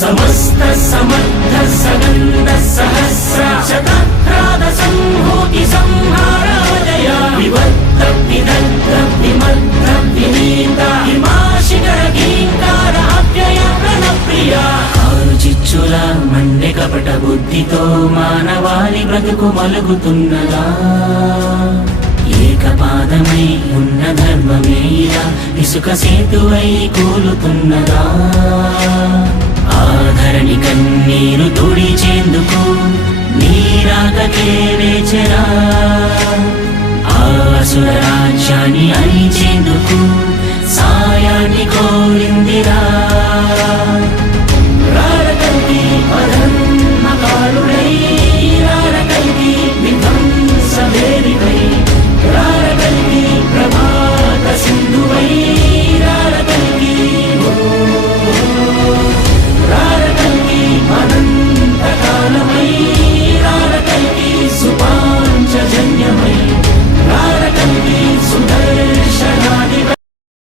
समस्त समर्थ सनंद सहस्र शतह्राद संहूति संहारादया विवक्त विदग्ध विमग्ध विनीत हिमाशिखर गींकार अव्यय प्रणप्रिया ఆరు చిచ్చుల మండె కపట బుద్ధితో మానవాళి బ్రతుకు మలుగుతున్నదా ఏకపాదమై ఉన్న ధర్మమే ఇలా ఇసుక సేతువై కూలుతున్నదా ఆధరణి కన్నీరు తుడిచేందుకు నీరాకకే వేచరా ఆ అసుర రాజ్యాన్ని అణిచేందుకు సాయాన్ని కోరి